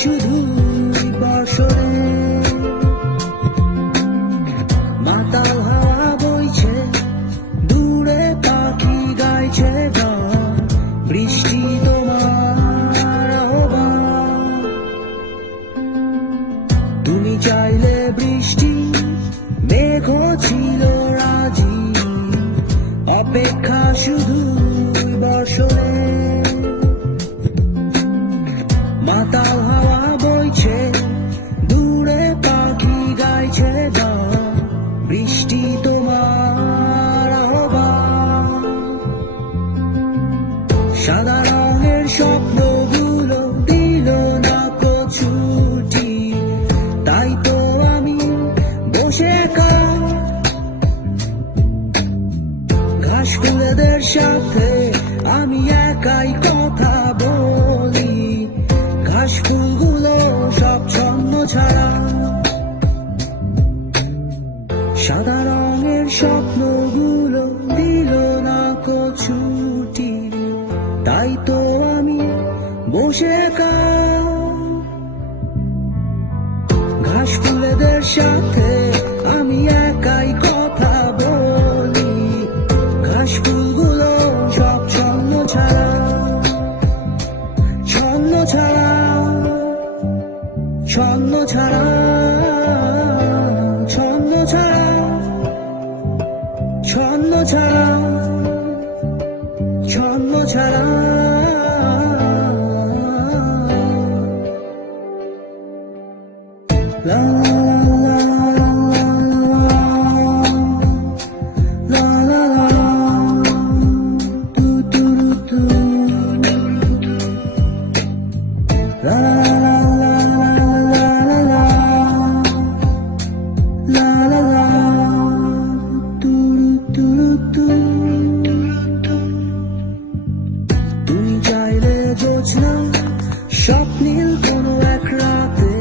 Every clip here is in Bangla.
শুধুই বর্ষণে, মাতাল হাওয়া বইছে, দূরে পাখি গাইছে গান, বৃষ্টি তোমার আহ্বান। তুমি চাইলে বৃষ্টি, মেঘও ছিল রাজি, অপেক্ষা শুধুই বর্ষণে, মাতাল হাওয়া বইছে, দূরে পাখি গাইছে গান, বৃষ্টি তোমার আহ্বান। সাদা রঙের স্বপ্নগুলো দিল না ছুটি, তাই তো আমি বসে ঘাস ফুলেদের সাথে আমি একাই কথা বলি, ঘাস ফুলগুলো সব ছন্ন ছাড়া। সাদা রঙের স্বপ্নগুলো দিল না ছুটি, তাই তো আমি বসে ঘাস ফুলেদের সাথে আমি একাই কথা বলি, ঘাস ফুলগুলো সব ছন্ন ছাড়া, ছন্ন ছাড়া, ছন্ন ছাড়া, ছন্ন ছাড়া, ছন্ন ছাড়া, ছন্ন ছাড়া। La তুমি চাইলে জোছনা, স্বপ্নীল কোনো এক রাতে,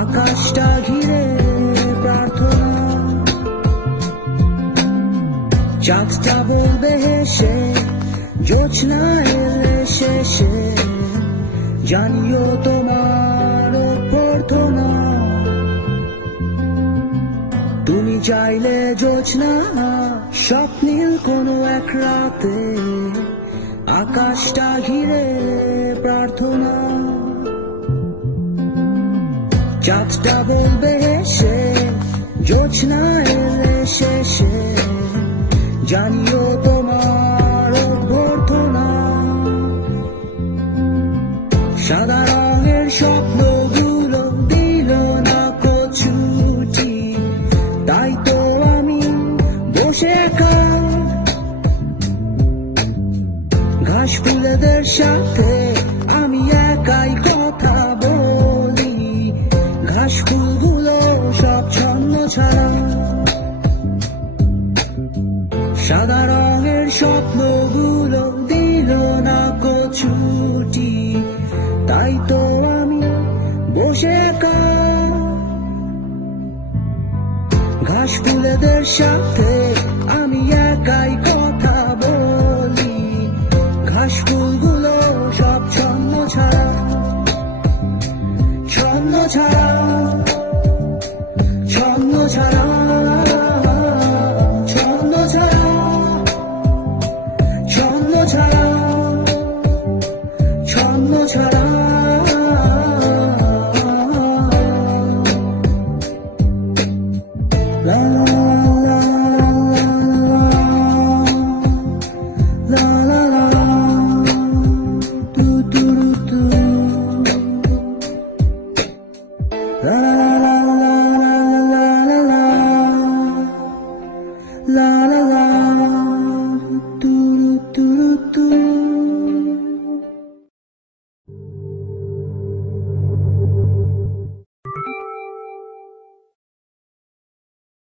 আকাশটা ঘিরে প্রার্থনা, চাঁদটা বলবে হেসে, জোছনা এলে শেষে, জানিও তোমার প্রার্থনা। তুমি চাইলে জোছনা, স্বপ্নীল কোনো এক রাতে, আকাশটা ঘিরে প্রার্থনা, চাঁদটা বলবে হেসে, জোছনা এলে শেষে, জানিও তোমার প্রার্থনা। সাদা রঙের স্বপ্নগুলো দিল না ছুটি, তাই তো আমি বসে ঘাস ফুলেদের সাথে আমি একাই কথা বলি, ঘাস ফুলগুলো সব ছন্ন ছাড়া। সাদা রঙের স্বপ্নগুলো দিল না ছুটি, তাই তো আমি বসে ঘাস ফুলেদের সাথে